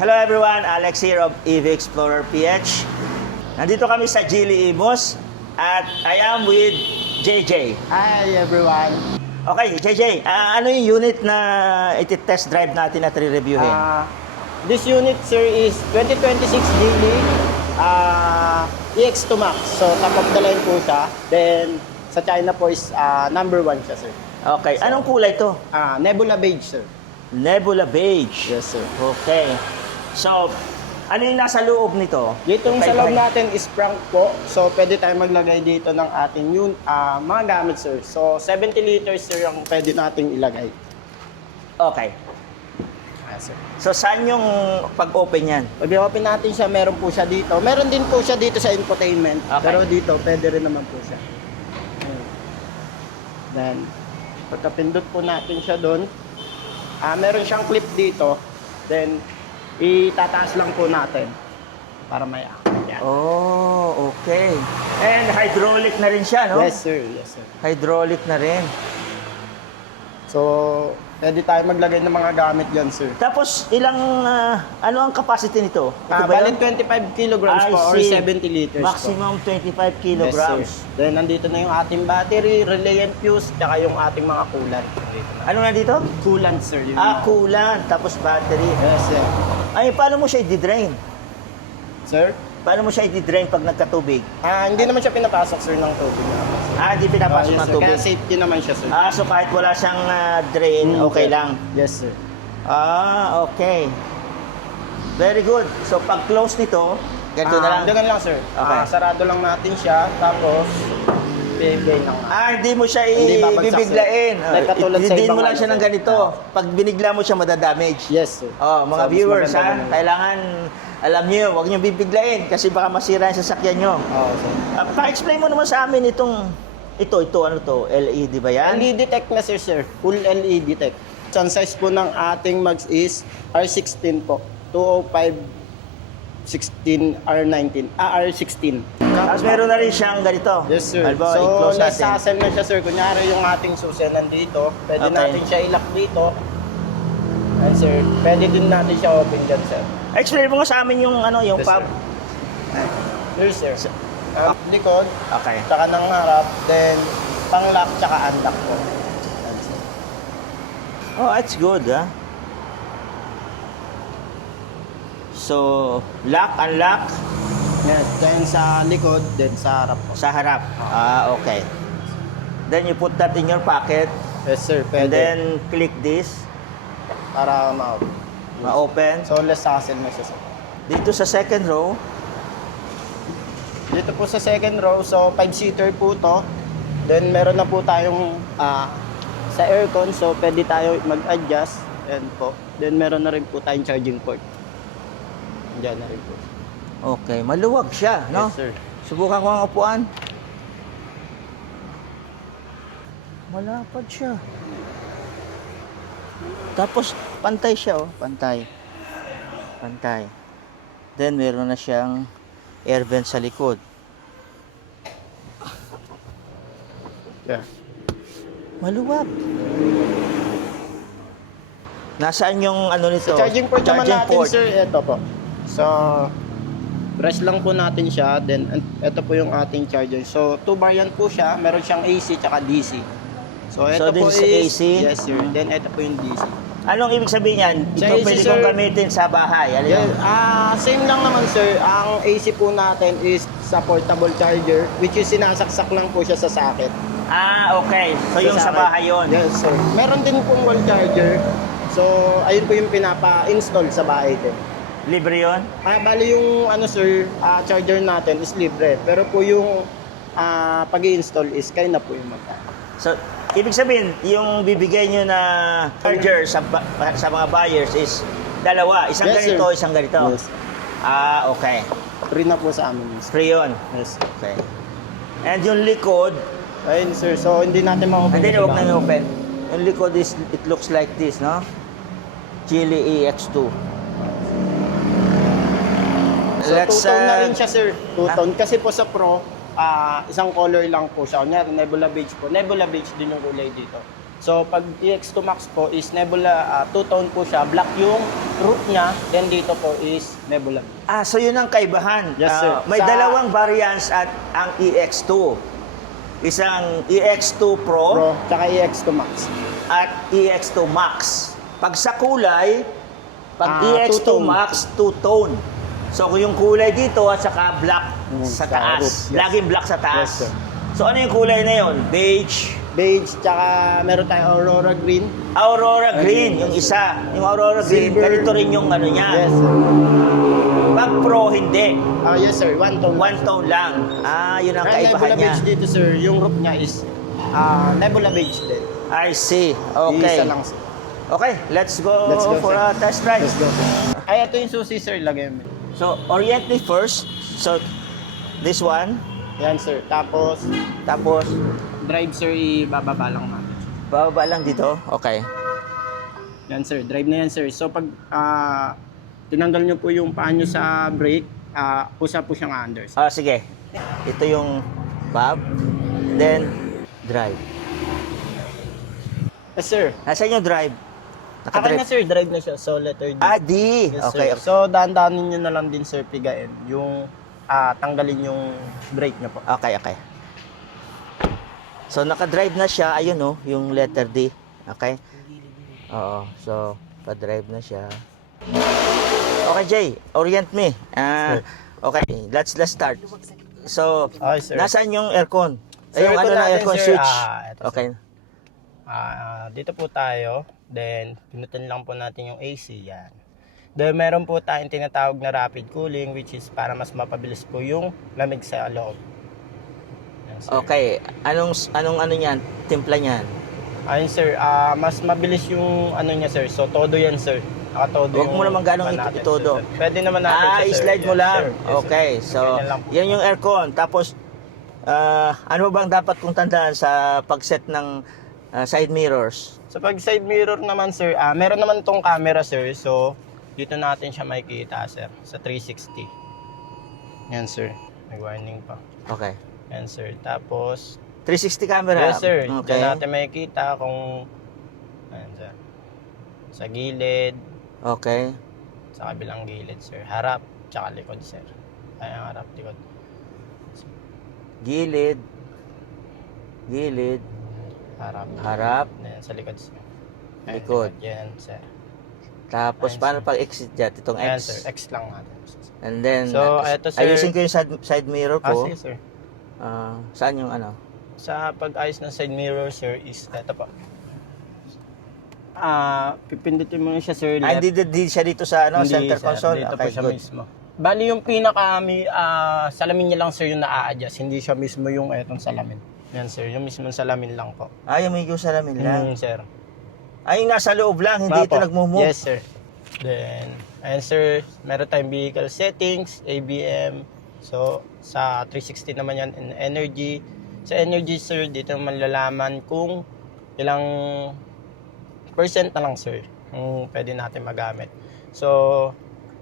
Hello everyone, Alex here of EV Explorer PH. Nandito kami sa Geely Imus at I am with JJ. Hi everyone. Okay, JJ, ano yung unit na iti-test drive natin at re-reviewin? This unit sir is 2026 Geely EX2 Max. So top of the line po siya. Then sa China po is number 1 siya sir. Okay, anong kulay to? Nebula beige sir. Nebula beige. Yes sir. Okay. So, ano yung nasa loob nito? Ditong sa loob natin is frank po. So pwede tayo maglagay dito ng ating mga gamit sir. So 70 liters sir ang pwede nating ilagay. Okay. Sir. So, saan yung pag-open yan? Pag i-open natin siya, meron po siya dito. Meron din po siya dito sa infotainment. Okay. Pero dito, pwede rin naman po siya. Ayan. Then, pagkapindot po natin siya doon, meron siyang clip dito. Then, itataas lang po natin para may yan. Oh, okay. And hydraulic na rin siya, no? Yes, sir. Yes, sir. Hydraulic na rin. So, pwede tayo maglagay ng mga gamit dyan, sir. Tapos, ano ang capacity nito? Ito ba Bali yun? 25 kilograms I po or see. 70 liters Maximum 25 po. kilograms. Yes, sir. Then, nandito na yung ating battery, relay and fuse, tsaka yung ating mga coolant. Ano na dito? Coolant, sir. Yun Coolant, tapos battery. Yes, sir. Ay, paano mo siya i-drain? Sir? Paano mo siya i-drain pag nagkatubig? Hindi naman siya pinapasok, sir, ng tubig. Di pinapasok Yes, ng sir. tubig. Kaya safety naman siya, sir. So kahit wala siyang drain, okay sir. lang. Yes, sir. Okay. Very good. So pag close nito, ganito na lang. Ganun lang, sir. Okay. Sarado lang natin siya, tapos bibigay lang. Hindi mo siya Hindi babagsak, ibibiglain. sir. Like katulad sa Hindi ibang mo lang ano, siya ng sir. ganito. Pag binigla mo siya, madadamage. Yes, sir. Mga So, mas viewers, maganda ganun. kailangan, alam niyo, huwag niyo bibiglain kasi baka masira yung sasakyan niyo. Oo, sir. Pa-explain mo naman sa amin ito, ano to, LED ba yan? LED tech na, sir. Full LED tech. So, ang size po ng ating mags is R16 po. 205 16 R19. R16. Tapos meron na rin siyang ganito. Yes, sir. Halimbawa, So, i-close less natin. hassle na siya, sir. Kunyari yung ating susi nandito, pwede Okay. natin siya ilak dito. And sir, pwede din natin siya open dyan, sir. Explain mo nga sa amin yung yung Yes, pub. Here, sir. Likod, Okay. tsaka ng harap, then pang-lock, tsaka unlock po. Yan, sir. Oh, that's good, So, lock, unlock Yes, then sa likod, then sa harap po. sa harap. Okay. Then you put that in your pocket Yes, sir. and Pwede. then click this, Para ma-open. ma-open. So, less hassle na siya, sir. Dito sa second row, Dito po sa second row, so 5-seater po to. Then meron na po tayong sa aircon, so pwede tayo mag-adjust. Ayan po. Then meron na rin po tayong charging port. Diyan na rin po. okay, maluwag siya, no? Yes, sir. Subukan ko ang upuan. Malapad siya. Tapos, pantay siya, pantay. Pantay. Then, meron na siyang air vent sa likod. Yeah. Maluwag. Nasaan yung ano nito? Charging port naman Charging natin, port. sir. Ito po. So, press lang po natin siya. Then, ito po yung ating charger. So, 2-bar yan po siya. Meron siyang AC tsaka DC. So, ito So, po this is AC? Yes, sir. Then, ito po yung DC. Anong ibig sabihin yan? Sa Ito AC, pwede sir. kong gamitin sa bahay. Ano yun? Same lang naman, sir. Ang AC po natin is sa portable charger, which is sinasaksak lang po siya sa socket. Okay. So, yung sa socket. bahay yun. Yes, sir. Meron din pong wall charger. So, ayun po yung pinapa-install sa bahay din. Libre yun? Bali yung sir, charger natin is libre. Pero po yung pag-i-install is kayo na po yung magkano. So, ibig sabihin, yung bibigay nyo na charger sa mga buyers is dalawa. Isang Yes, ganito, sir. isang ganito. Yes. Okay. Free na po sa amin. Yes. Free yun. Yes. Okay. And yung likod, Ayun, sir. So, hindi natin ma-open. hindi sa na huwag bahay. na open. Yung likod is, it looks like this, no? Geely EX2. So, two-tone na rin siya, sir. Two-tone. Kasi po sa Pro, isang color lang po siya. Kunyari, Nebula Beige po. Nebula Beige din yung kulay dito. So pag EX2 Max po is Nebula, two-tone po siya. Black yung roof niya, then dito po is Nebula. So yun ang kaibahan. Yes, sir. May Sa- dalawang variants at ang EX2. Isang EX2 Pro, tsaka EX2 Max. at EX2 Max. Pag sa kulay, pag EX2 two-tone. Max, two-tone. So kung yung kulay dito at saka black sa sa taas. roof, yes. Laging black sa taas. Yes, sir. So ano yung kulay na yun? Beige, Beige, tsaka meron tayong Aurora Green. Aurora Green, yung Yes, isa. Yung Aurora Green, Silver. ganito rin yung ano niya. Yes, sir. Pag Pro, hindi. Yes, sir. One tone. One tone lang. Yun ang Kaya kaibahan Nebula niya. Beige dito, sir. Yung roof niya is Nebula Beige din. I see. Okay. Isa lang, sir. Okay, let's go, Let's go, for sir. a test drive. Let's go, sir. Ay, ito yung susi, sir. Lagay mo. So, orient me first. So, this one. Yan, sir. Tapos, Tapos, drive, sir, ibababa lang natin. bababa lang dito. Okay. Yan, sir. Drive na yan, sir. So, pag tinanggal nyo po yung paa nyo sa brake, pusa po siyang under. Sige. Ito yung bob. Then, drive. Yes, sir. Nasaan yung drive? Akin na, Nakadrive. sir. Drive na siya. So, letter D. D. Yes, Okay. sir. So, dahan-dahanin nyo na lang din, sir, pigain. Yung tanggalin yung brake nyo po. Okay, okay. So, nakadrive na siya. Ayun, oh, yung letter D. Okay? Oo. So, pa-drive na siya. Okay, Jay. Orient me. Okay, let's start. So, Okay, sir. nasaan yung aircon? Sir, Yung ito ano na natin, aircon sir. switch. Ito, Okay. Dito po tayo. Then, pinutin lang po natin yung AC. Yan. Then, meron po tayong tinatawag na rapid cooling, which is para mas mapabilis po yung lamig sa loob. Yan, sir. Okay. Anong ano niyan? Timpla niyan? Ayun, sir. Mas mabilis yung ano niya, sir. So, todo yan, sir. Nakatodo Huwag mo naman ganong pan natin, itodo. sir. Pwede naman natin siya, sir. I-slide mo Yes, lang. sir. Yes, sir. Okay. So, Ganyan lang po. yan yung aircon. Tapos, ano bang dapat kong tandaan sa pag-set ng side mirrors? Sa pag side mirror naman, sir, meron naman tong camera, sir. So, dito natin siya makikita, sir. Sa 360. Yan, sir. May warning pa. Okay. Yan, sir. Tapos, 360 camera. yes, sir. Okay. Diyan natin makikita kung ayan, sir. Sa gilid, Okay. sa kabilang gilid, sir. Harap, tsaka likod, sir. Ayan, harap, likod. Gilid. Gilid. Harap. Harap. Ayan, sa likod, sir. Ayan, Likod. Yan, sir. Tapos, Ayun, paano sir. pag exit dyan? Itong Ayan, X. sir. X lang natin. And then, So, eto, sir. ayusin ko yung side mirror ko. Sige, sir. Saan yung ano? Sa pag-ayos ng side mirror, sir, is eto po. Pipindutin mo na siya, sir. Hindi siya dito sa Hindi, center sir. console. Dito po Okay, siya good. mismo. Bali yung salamin niya lang, sir, yung naa-adjust. Hindi siya mismo yung etong salamin. Yan, sir. Yung mismo salamin lang po. Yung may salamin lang. Sir. Yung nasa loob lang, hindi ito Opo. nagmumove. Yes, sir. Then, ayan, sir. Meron tayong vehicle settings, ABM. So, sa 360 naman yan, in energy. Sa energy, sir, dito malalaman kung ilang percent na lang, sir, yung pwede natin magamit. So,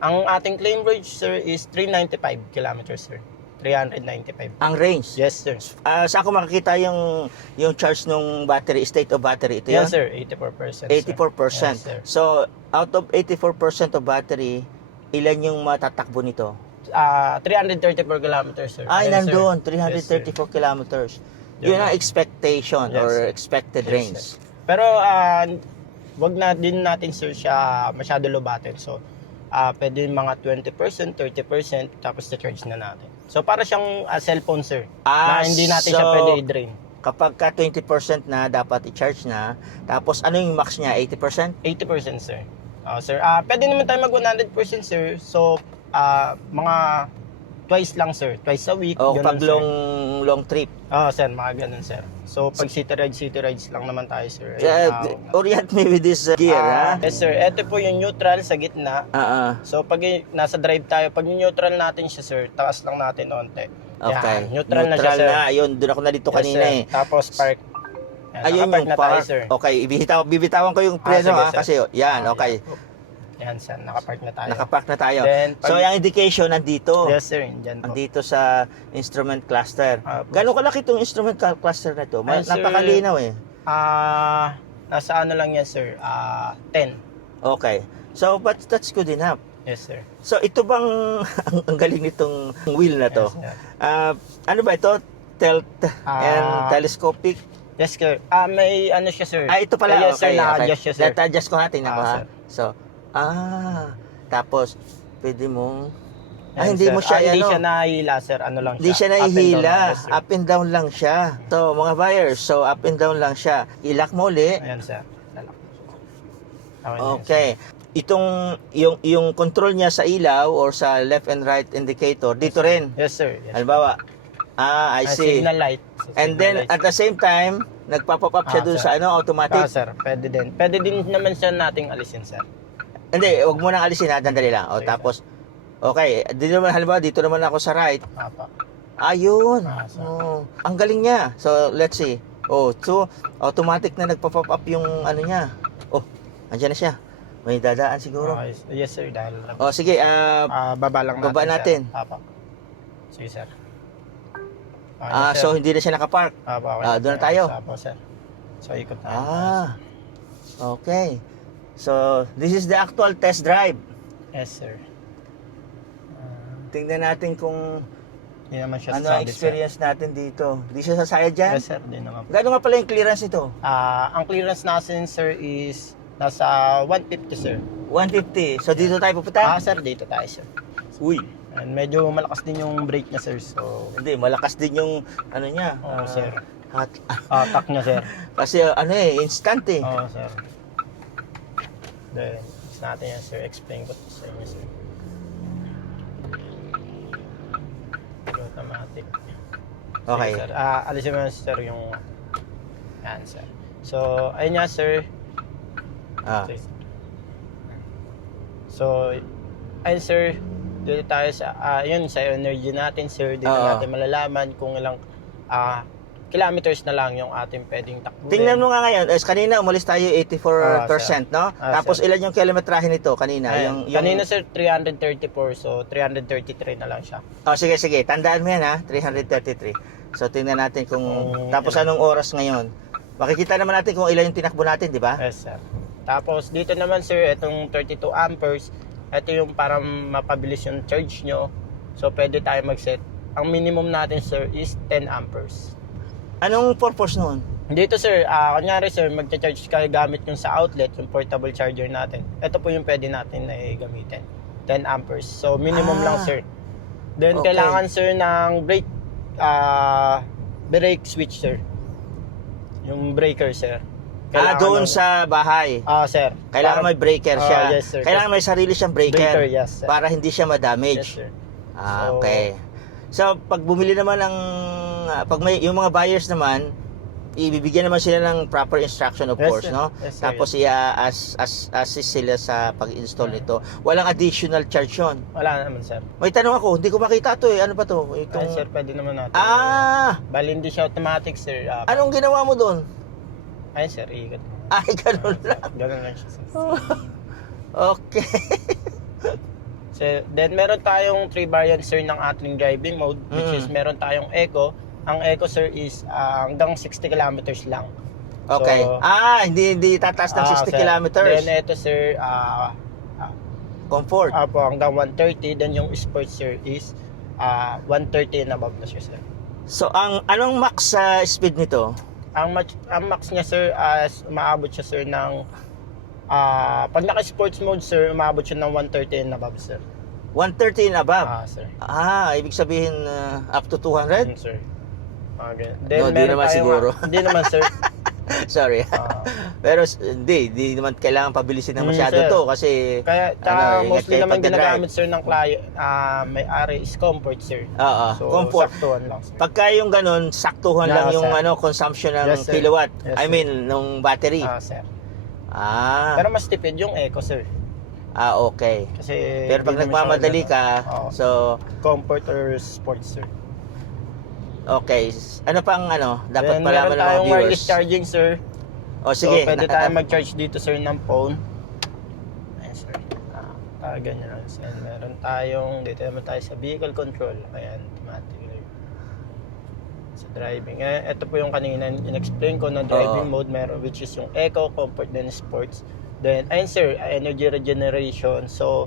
ang ating claim range, sir, is 395 kilometers, sir. 395. Ang range. Yes, sir. Saan ko makikita yung charge ng battery, state of battery? Ito Yes, yun? sir. 84%. 84%. Yes, sir. So, out of 84% of battery, ilan yung matatakbo nito? 334 kilometers, sir. Ay, Yes, sir. nandun. Yes, sir. 334 kilometers. Yun Yun ang lang. expectation Yes, or sir. expected Yes, range. sir. Pero, wag na din natin, sir, siya masyado lobatin. So, pwede mga 20%, 30%, tapos na-charge na natin. So, para siyang cellphone, sir. Na hindi natin siya so, pwede i-drain. Kapag ka 20% na, dapat i-charge na. Tapos, ano yung max niya? 80%? 80%, sir. Sir, pwede naman tayo mag 100%, sir. So, mga twice lang, sir. Twice a week. O ganun, pag sir. long trip? Sir, mga ganun, sir. So, pag city rides lang naman tayo, sir. Orient me with this gear, ha? Yes, sir. Ito po yung neutral sa gitna. So, pag nasa drive tayo, pag neutral natin siya, sir, taas lang natin onte. Okay. Yan, neutral na siya, sir. Ayun, doon ako na dito Yes, kanina sir. eh. Tapos park. Yan, Ayun nakapark yung na tayo, park. sir. Okay, bibitawan ko yung preno, sige, ha? sir. Kasi, yan, okay. Yan, sir. Nakapark na tayo. Nakapark na tayo. Then, pag- So, yung indication nandito. Yes, sir. Diyan po. Nandito sa instrument cluster. Po. Gano'ng kalaki itong instrument cluster na ito? Ay, sir. Napakalinaw eh. Nasa ano lang yan, sir, 10. Okay. So, but that's good enough. Yes, sir. So, ito bang, ang galing nitong wheel na to? Yes, sir. Ano ba ito? Tilt and telescopic? Yes, sir. May ano siya, sir. Ito pala. Yes, sir, Okay, na-adjust siya, sir. Adjust ko ha, tingnan ko ha. Sir. So, tapos, pwede mong, Yes, hindi sir. mo siya, Hindi ano, siya nahihila, sir. Ano lang siya. hindi siya Up and down nahihila. lang, yes, sir. Up and down lang siya. So, mga buyers, so up and down lang siya. Ilak mo uli. Ayan, sir. Lalak. Okay. Itong, yung control niya sa ilaw or sa left and right indicator, dito rin. Yes, sir. Yes, sir. Halimbawa, I see. Signal light. So, And signal then, light. at the same time, nagpa-pop up siya dun sir. sa ano, automatic. Sir. Pwede din. Pwede din naman siya nating alisin, sir. Hindi, huwag mo nang alisin ha, dandali lang. O, Sige, tapos, okay, dito naman, halimbawa, dito naman ako sa right. Apa. Ayun. Sir. Ang galing niya. So, let's see. So, automatic na nagpa-pop up yung ano niya. Andiyan na siya. May dadaan siguro. Yes, sir. Dahil Sige, baba lang natin. baba natin. Sir. Apa. Sige, sir. So hindi na siya nakapark. Okay. Doon na tayo. Apa, sir. So, ikot na. Okay. So, this is the actual test drive. Yes, sir. Tingnan natin kung Hindi naman siya ano ang experience natin dito. Di siya sasaya dyan? Yes, sir. Hindi naman. Gano'n nga pala yung clearance nito? Ang clearance natin, sir, is nasa 150, sir. 150. So, dito tayo pupunta? Sir, dito tayo, sir. Uy. And medyo malakas din yung brake niya, sir. So, Hindi, malakas din yung ano niya. sir. Hot. Tak niya, sir. Kasi instant eh. Sir. Then, is natin yan, sir. Explain ko to sa inyo, sir. Automatic. Okay. Sige, sir. Alisin mo, sir, yung yan, sir. So, ayun nga, sir. So, ayun, sir. Dito tayo sa, yun, sa energy natin, sir. Dito natin malalaman kung ilang kilometers na lang yung ating pwedeng takbo. Tingnan mo nga ngayon, kanina umalis tayo 84%, no? Tapos sir. ilan yung kilometrahe nito kanina? Ayun. Kanina, sir, 334. So, 333 na lang siya. Sige. Tandaan mo yan ha, 333. So, tingnan natin kung, tapos anong oras ngayon. Makikita naman natin kung ilan yung tinakbo natin, di ba? Yes, sir. Tapos, dito naman, sir, itong 32 amperes, ito yung para mapabilis yung charge nyo. So, pwede tayo mag-set. Ang minimum natin, sir, is 10 amperes. Anong purpose noon? Dito, sir, kunyari, sir, magcha-charge kayo gamit yung sa outlet, yung portable charger natin. Ito po yung pwede natin na gamitin. 10 amperes. So, minimum lang, sir. Then, Okay. kailangan, sir, ng brake switch, sir. Yung breaker, sir. Doon sa bahay. Sir. Kailangan may breaker siya. Yes, sir. Kailangan may sarili siyang breaker. Yes, sir. Para hindi siya ma-damage. Yes, sir. Okay. So, pag bumili naman ng pag may yung mga buyers naman, ibibigyan naman sila ng proper instruction of course, sir. no? Yes, sir. Tapos assist sila sa pag-install nito. Walang additional charge 'yon. Wala naman, sir. May tanong ako, hindi ko makita 'to eh. Ano ba 'to? Ay, sir, pwede naman natin. Bali hindi siya automatic, sir. Anong ginawa mo doon? Ay, sir, ikot. Ay, ganun lang. Ganun lang siya, sir. Okay. So, then meron tayong 3 variants, sir, ng ating driving mode, which is meron tayong Eco. Ang Eco, sir, is hanggang 60 kilometers lang. Okay. So, hindi tataas ng 60 sir. kilometers. Then ito, sir, Comfort. po hanggang 130. Then yung Sport, sir, is 130 and above na siya, sir. So, anong max speed nito? Ang max niya, sir, umaabot siya, sir, ng pag naka-sports mode, sir, umaabot siya ng 130 and above, sir. 130 and above? Sir. Ibig sabihin up to 200? Sir. Okay. No, di naman siguro. Hindi naman, sir. Sorry. Pero hindi naman kailangan pabilisin na masyado sir. to kasi Kaya ingat mostly kayo naman pagdadrive. ginagamit, sir, ng client, may-ari is comfort, sir. So, comfort. saktuhan lang, sir. Pagka yung ganun, saktuhan lang yung sir. consumption ng Yes, sir. kilowatt. Yes, I sir. mean, nung battery. Sir. Pero Pero mas tipid yung Eco, sir. okay. Kasi Pero pag hindi naman nagmamadali siya ka, Oo. so comfort or sports, sir. okay. Ano pang dapat Then, malaman ng meron mga tayong wireless viewers? charging, sir. Sige. So, pwede tayo mag-charge dito, sir, ng phone. Ayan, sir. Ganyan lang, sir. Meron tayong, dito naman tayo sa vehicle control. Ayan, automatic. Sa driving. Ito po yung kanina in-explain ko na driving Oo. mode meron, which is yung eco, comfort, then sports. Then, ayun sir, energy regeneration. So,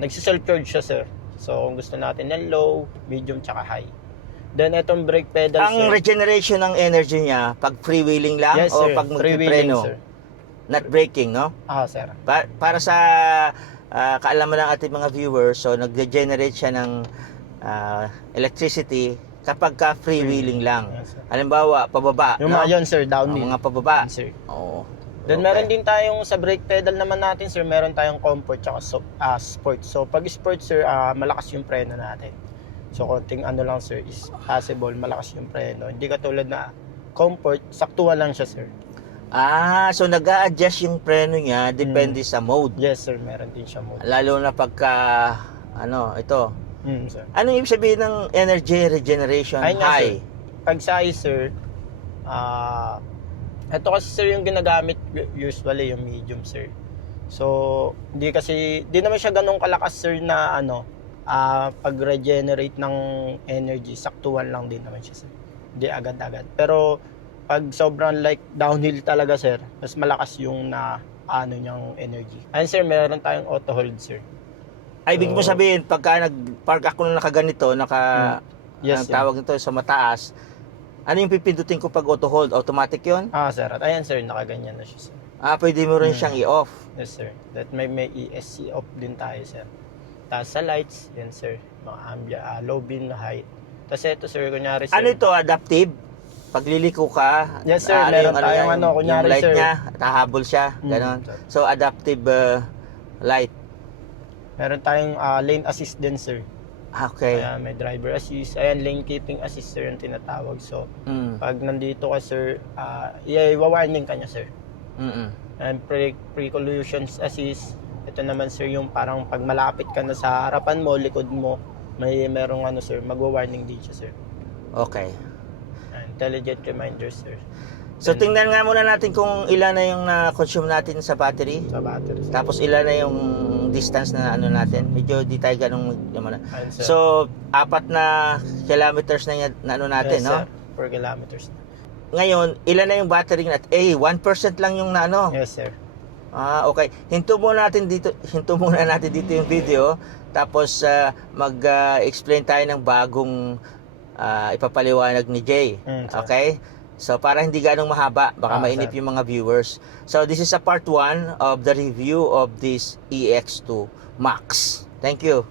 nagsiself-charge siya sir. So, kung gusto natin ng low, medium, tsaka high. Then, itong brake pedal Ang sir. regeneration ng energy niya, pag freewheeling lang Yes o sir, pag freewheeling magpipreno? sir. Not braking, no? Sir. Para sa kaalaman ng ating mga viewers, so nag-generate siya ng electricity kapag ka freewheeling lang. Yes, sir. Halimbawa, pababa, Yung no? mga yun sir, downhill. Mga pababa. Yes, sir. Oo. Then Okay. meron din tayong sa brake pedal naman natin sir, meron tayong comfort tsaka sports. So pag sports sir, malakas yung preno natin. So konting ano lang sir is possible malakas yung preno. Hindi katulad na comfort, saktuhan lang siya sir. So nag-a-adjust yung preno niya depende sa mode. Yes sir, meron din siya mode. Lalo na pagka ito. Sir. Ano ibig sabihin ng energy regeneration Ayun nga, high? sir. Pag size sir, ito kasi sir yung ginagamit usually yung medium sir. So, di naman siya ganun kalakas sir na pag-regenerate ng energy, saktuhan lang din naman siya sir. Hindi agad-agad. Pero pag sobrang like downhill talaga sir, mas malakas yung niyang energy. Ayun sir, meron tayong auto hold sir. Ay, ibig mo sabihin, pagka nag-park ako na nakaganito, Yes, ang sir. tawag nito sa mataas, ano yung pipindutin ko pag auto hold? Automatic yon? Sir. At ayan sir, nakaganyan na siya sir. Pwede mo rin siyang i-off. Yes sir. That may ESC off din tayo sir. Tapos sa lights, yan sir. Mga low beam na height. Tapos ito sir, kunyari sir. Ano ito, adaptive? Pag liliko ka, Yes, sir. Meron tayong niya, kunyari, yung light sir. niya, tahabol siya, ganon. sir. So, adaptive light. Meron tayong lane assist din sir. Okay. Kaya may driver assist. Ayan, lane keeping assist sir yung tinatawag. So, pag nandito ka sir, i-warning ka niya sir. And pre-collision assist. Ito naman sir yung parang pag malapit ka na sa harapan mo, likod mo, merong sir, magwa-warning din siya sir. Okay. Intelligent reminders sir. So, tingnan nga muna natin kung ilan na yung na-consume natin sa battery. Sa battery sir. Tapos ilan na yung distance na natin. Medyo di tayo ganong Ayun, sir. So, 4 na kilometers na natin, Yes, no? sir. 4 kilometers. Ngayon, ilan na yung battery natin? 1% lang yung Yes sir. Okay. Hinto muna natin dito yung video. Tapos mag-explain tayo ng bagong ipapaliwanag ni Jay. Sir. Okay? So para hindi ganong mahaba, baka mainip sir. yung mga viewers. So this is a part 1 of the review of this EX2 Max. Thank you.